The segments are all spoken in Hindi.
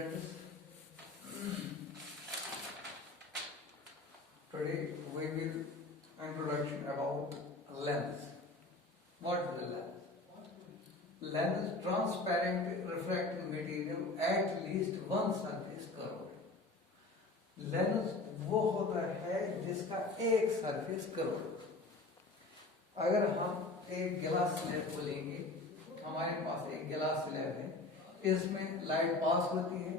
students, today we will introduction about lens. What is the lens? Lens is transparent refracting material at least one surface curved. Lens वो होता है जिसका एक सरफेस कर्व। अगर हम एक गिलास स्लैब को लेंगे, हमारे पास एक गिलास स्लैब है, इसमें लाइट पास होती है,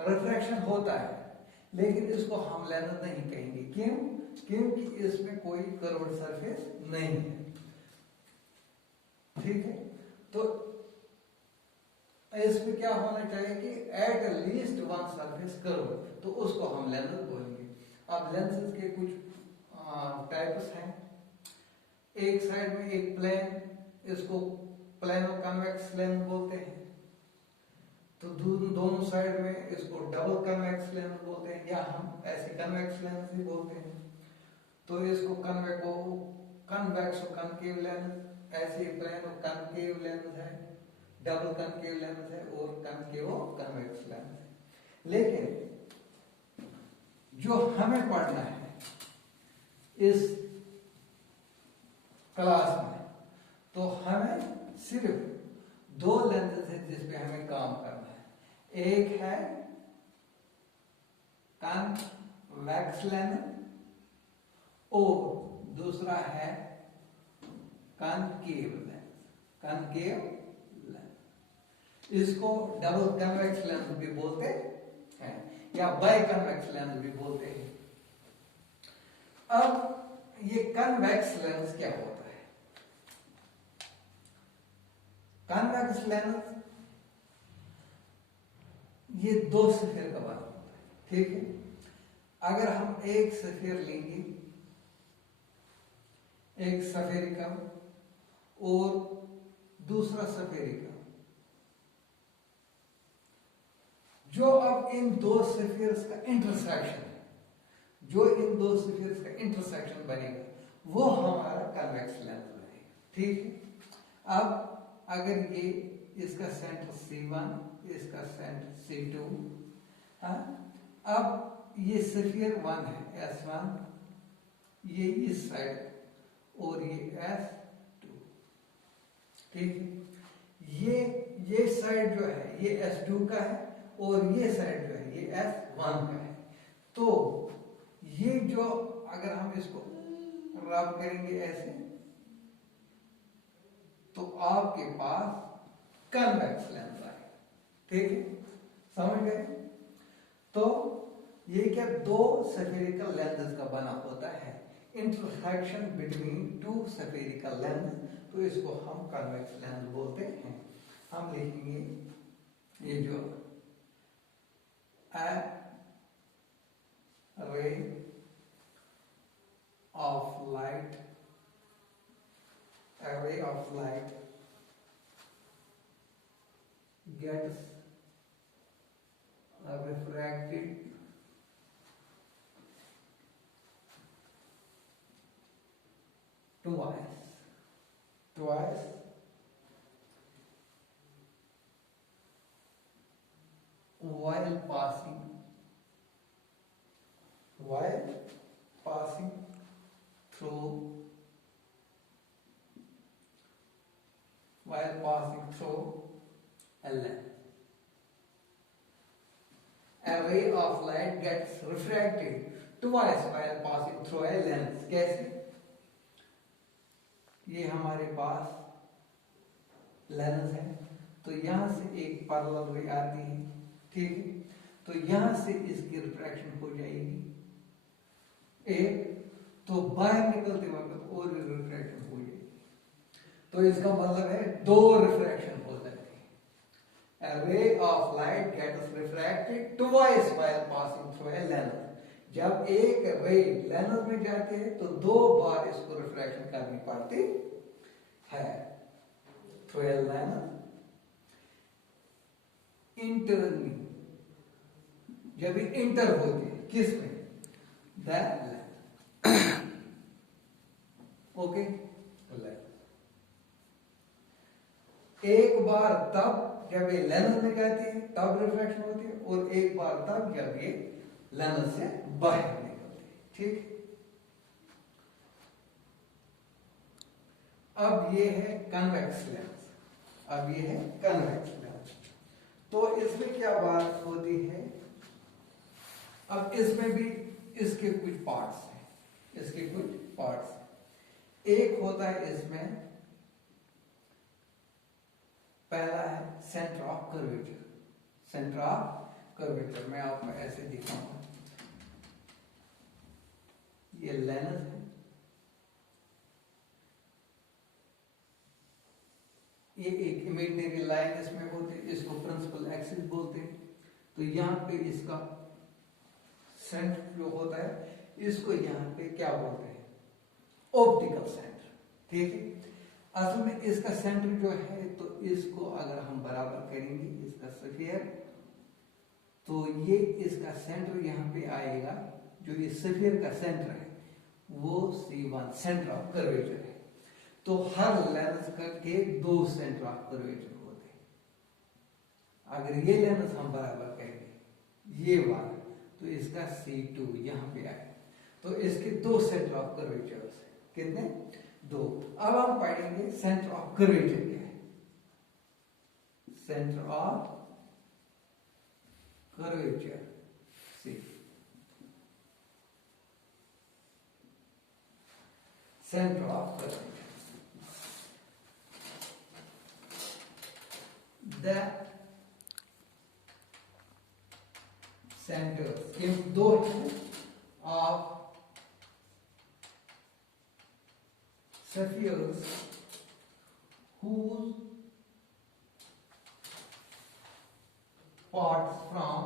रिफ्रैक्शन होता है, लेकिन इसको हम लेंस नहीं कहेंगे। क्यों? क्योंकि इसमें कोई कर्व्ड सरफेस नहीं है। ठीक है, तो इसमें क्या होना चाहिए कि at least one surface curve, तो उसको हम लेंस बोलेंगे। अब लेंसेज के कुछ टाइप्स हैं। एक साइड में एक प्लेन, इसको प्लेनो कन्वेक्स लेंस बोलते हैं। तो दोनों साइड में इसको डबल कन्वेक्स लेंस बोलते हैं, या हम ऐसे कन्वेक्स लेंस भी बोलते हैं। तो इसको कन्वेक्स कनकेव लेंस, ऐसे प्लेनो कनकेव लेंस है, डबल कनकेव लेंस है और कनकेव कन्वेक्स लेंस है। लेकिन जो हमें पढ़ना है इस क्लास में, तो हमें सिर्फ दो लेंसेज है जिस पे हमें काम करना है। एक है कन्वेक्स लेंस और दूसरा है कनकेव लेंस। कनकेव इसको डबल कन्वेक्स लेंस भी बोलते हैं या बाई कन्वेक्स लेंस भी बोलते हैं। अब ये कन्वेक्स लेंस क्या होता है? कन्वेक्स लेंस ये दो सफेयर का बना होता है। ठीक है, अगर हम एक सफेयर लेंगे, एक सफेरिकम और दूसरा सफेरिकम, जो अब इन दो सफियर्स का इंटरसेक्शन है, जो इन दो सफियर्स का इंटरसेक्शन बनेगा, वो हमारा कन्वेक्स लेंस बनेगा। ठीक है, अब अगर ये इसका सेंटर C1, इसका सेंटर C2, अब ये सफियर 1 है S1, ये इस साइड और ये S2। ठीक है, ये साइड जो है ये S2 का है और ये साइड जो है ये S1 का है। तो ये जो अगर हम इसको रब करेंगे ऐसे, तो आपके पास कन्वेक्स लेंस आएगा। ठीक है, समझ गए? तो ये क्या दो सफेरिकल लेंसेज का बना होता है, intersection between two spherical lens, तो इसको हम कन्वेक्स लेंस बोलते हैं। हम लिखेंगे ये जो a ray of light gets refracted twice while passing through a lens. A ray of light gets refracted twice while passing through a lens. कैसे? ये हमारे पास लेंस है, तो यहां से एक पैरेलल रे आती है। ठीक है, तो यहां से इसकी रिफ्रैक्शन हो जाएगी एक, तो बाहर निकलते वक्त और भी रिफ्रैक्शन हो जाएगी। तो इसका मतलब है दो रिफ्रैक्शन हो जाती है। A ray of light gets refracted twice while passing through a lens. जब एक रे लेंस में जाती है तो दो बार इसको रिफ्रैक्शन करनी पड़ती है। थ्रू ए लेंस इंटरनी, जब इंटर होती है किसमें? The lens. ओके, एक बार तब जब ये लेंस में जाती है तब रिफ्लेक्शन होती है, और एक बार तब जब ये लेंस से बाहर निकलती है। ठीक, अब ये है कन्वेक्स लेंस। अब ये है कन्वेक्स लेंस। तो इसमें क्या बात होती है, अब इसमें भी इसके कुछ पार्ट्स हैं, इसके कुछ पार्ट्स हैं। एक होता है इसमें, पहला है centre of curvature. Centre of curvature मैं आपको ऐसे दिखाऊंगा। ये लेंस है, ये एक इमेजिनरी लाइन इसमें होती है, इसको प्रिंसिपल एक्सिस बोलते हैं। तो यहाँ पे इसका सेंटर जो होता है, इसको यहाँ पे क्या बोलते हैं, ऑप्टिकल सेंटर। ठीक है, असल में इसका सेंटर जो है, तो इसको अगर हम बराबर करेंगे इसका स्फीयर, तो ये इसका सेंटर यहाँ पे आएगा। जो ये स्फीयर का सेंटर है वो C1 सेंटर ऑफ कर्वेचर है। तो हर लेंस के दो सेंटर ऑफ कर्वेचर होते हैं। अगर ये लेंस हम बराबर करेंगे ये वाला, तो इसका C2 यहाँ पे आएगा। तो इसके दो सेंटर ऑफ कर्वेचर है, कितने, दो। अब हम पढ़ेंगे सेंटर ऑफ कर्वेचर क्या है। Centre of curvature C, centre of curvature, the centres, ये दो हैं of spheres whose parts from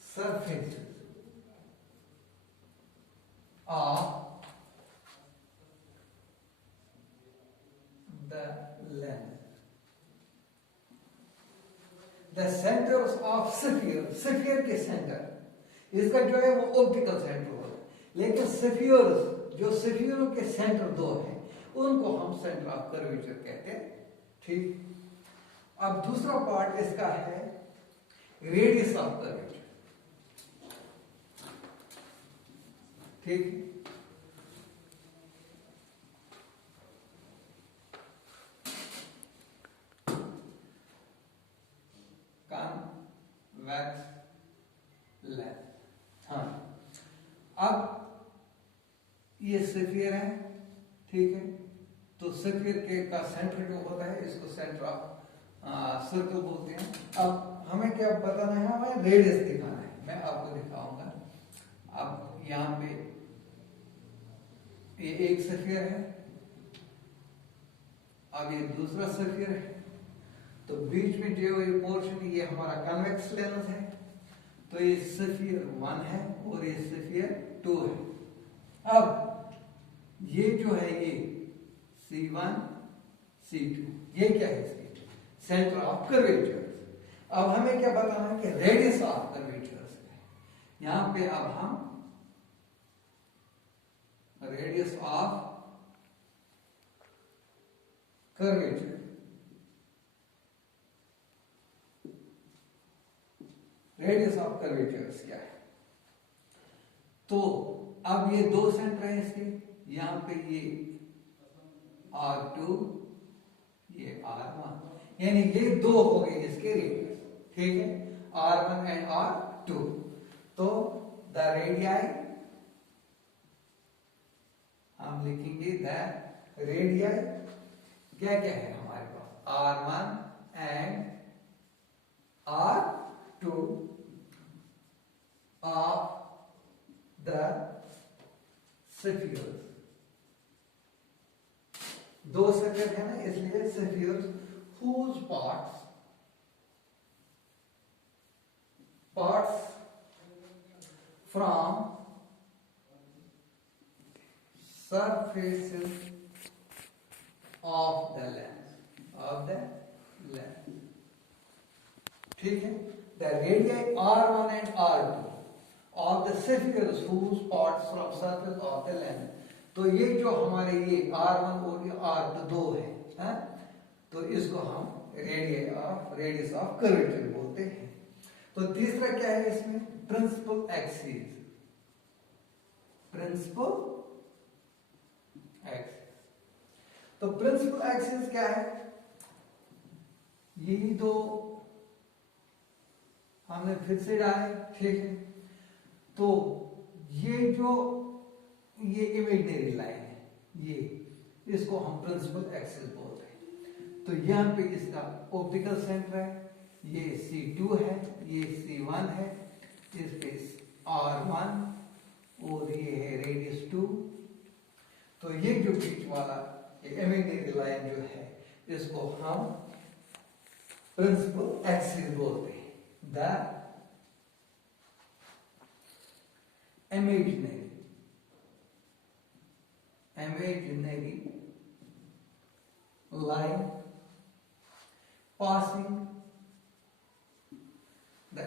surfaces of the lens. The centers of sphere के सेंटर, इसका जो है वो ऑप्टिकल सेंटर होता है, लेकिन स्फीयर्स, जो स्फीयरों के सेंटर दो हैं, उनको हम सेंटर ऑफ कर्वेचर कहते हैं। ठीक, अब दूसरा पार्ट इसका है रेडियस ऑफ कर्वेचर। ठीक, कन्वेक्स लेंस। हाँ, अब ये स्फीयर है, ठीक है। तो स्फीयर के का सेंटर जो होता है, इसको सेंटर ऑफ सर्कल बोलते हैं। अब हमें क्या बताना है, हमें रेडियस दिखाना है। मैं आपको दिखाऊंगा। अब यहाँ पे ये एक स्फीयर है, अब ये दूसरा स्फीयर है, तो बीच में जो ये पोर्शन, ये हमारा कन्वेक्स लेंस है। तो ये स्फीयर 1 है और ये स्फीयर 2 है। अब ये जो है ये C1 C2, ये क्या है, इसकी सेंटर ऑफ कर्वेचर। अब हमें क्या बताना है कि रेडियस ऑफ कर्वेचर है। यहां पे अब हम radius of curvature, radius of curvature क्या है। तो अब ये दो सेंटर है इसके, यहां पे ये R2, ये R1, यानी ये दो हो गए इसके रेडियस। ठीक है, R1 एंड R2। तो द रेडियाई हम लिखेंगे, द रेडियाई क्या क्या है हमारे पास, R1 and R2 of the spheres। दो स्फीयर है ना, इसलिए spheres whose parts from surfaces of the lens, ठीक है। The radii R1 and R2 of the spheres whose parts from surface of the lens। तो ये जो हमारे ये R1 और ये R2 है, तो इसको हम रेडियस ऑफ कर्वेचर बोलते हैं। तो तीसरा क्या है इसमें, प्रिंसिपल एक्सिस। प्रिंसिपल एक्सिस, तो प्रिंसिपल एक्सिस क्या है, यही दो हमने फिर से डाले, ठीक है। तो ये जो ये इमेजिनरी लाइन है, ये इसको हम प्रिंसिपल एक्सिस बोलते हैं। तो यहां पे इसका ऑप्टिकल सेंटर है, ये C2 है, ये C1 है, इस पे R1 और ये है रेडियस 2। तो ये जो बीच वाला इमेजिनरी लाइन जो है, इसको हम प्रिंसिपल एक्सिस बोलते हैं। The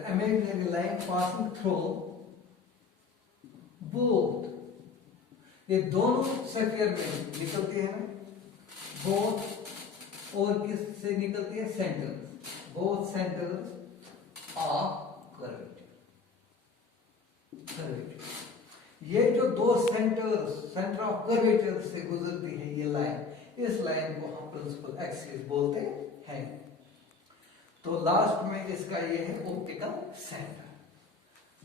imaginary line passing through both, ये दोनों स्फीयर में निकलती है ना, बोथ और किससे निकलती है, centres, both centres of curvature. ये जो दो सेंटर ऑफ कर्वेचर से गुजरती है ये लाइन, इस लाइन को हम प्रिंसिपल एक्सिस बोलते हैं। तो लास्ट में इसका ये है ऑप्टिकल सेंटर।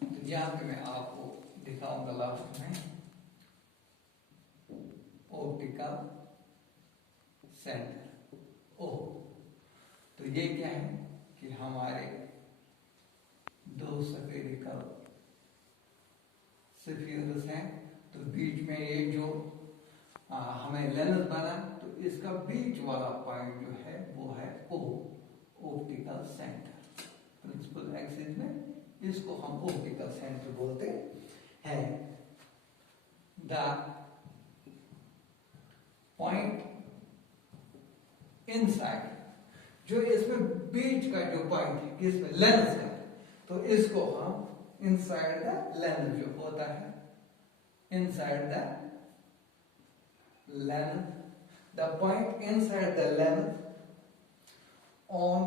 तो यहां पे मैं आपको दिखाऊंगा लास्ट में ऑप्टिकल सेंटर। तो ये क्या है कि हमारे दो स्फेरिकल स्फीयर्स हैं, तो बीच में ये जो हमें लेंस बना, तो इसका बीच वाला पॉइंट जो है वो है ऑप्टिकल सेंटर। प्रिंसिपल एक्सिस में इसको हम ऑप्टिकल सेंटर बोलते हैं। द पॉइंट इनसाइड, जो इसमें बीच का जो पॉइंट है, इसमें लेंस है, तो इसको हम इनसाइड द लेंस जो होता है, inside the lens, the point inside the lens on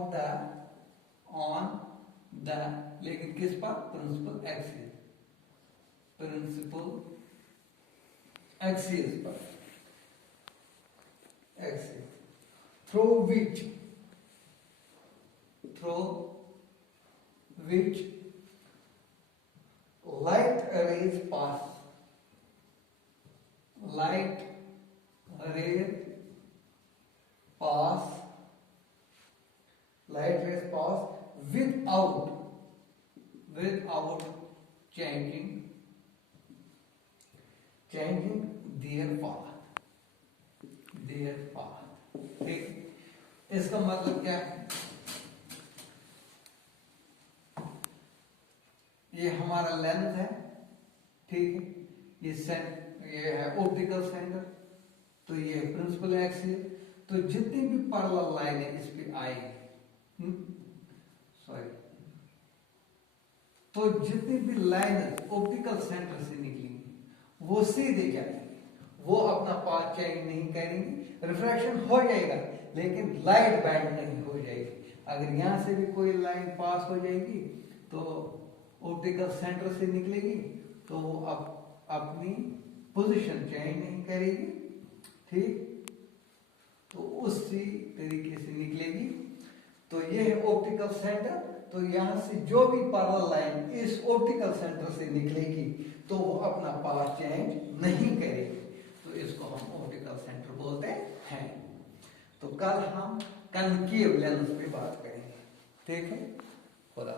the, लेकिन किस पर, प्रिंसिपल एक्सिस, प्रिंसिपल एक्सिस पर, axis through which light rays pass, light rays pass without changing their path। ठीक, इसका मतलब क्या है, ये हमारा लेंस है, ठीक है, ये है ऑप्टिकल सेंटर, तो ये प्रिंसिपल एक्सिस। तो जितनी भी पैरेलल लाइनें इस पे आएगी, तो जितनी भी लाइनें ऑप्टिकल सेंटर से निकलेंगी, वो सीधे जाएंगी, वो अपना पाथ चेंज नहीं करेंगी। रिफ्रैक्शन हो जाएगा, लेकिन लाइट बैंड नहीं हो जाएगी। अगर यहां से भी कोई लाइन पास हो जाएगी, तो ऑप्टिकल सेंटर से निकलेगी, तो वो अपनी पोजीशन चेंज नहीं करेगी, ठीक, तो उसी तरीके से निकलेगी। तो ये है ऑप्टिकल सेंटर। तो यहां से जो भी पैरेलल लाइन इस ऑप्टिकल सेंटर से निकलेगी, तो वो अपना पाथ चेंज नहीं करेगी, तो इसको हम ऑप्टिकल सेंटर बोलते हैं। तो कल हम कनकेव लेंस पे बात करेंगे, ठीक है। खुदा।